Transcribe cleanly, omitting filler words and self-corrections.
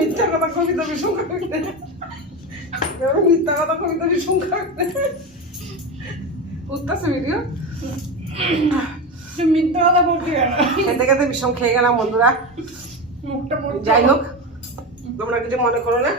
মিথ্যা কথা কবিতা ভীষণ মিথ্যা কথা কবিতা ভীষণ উঠতেছে ভিডিও মিথ্যা কথা বলতে গেল খেতে খেতে বিষম খেয়ে গেলাম বন্ধুরা। যাই হোক তোমরা কিছু মনে করো না।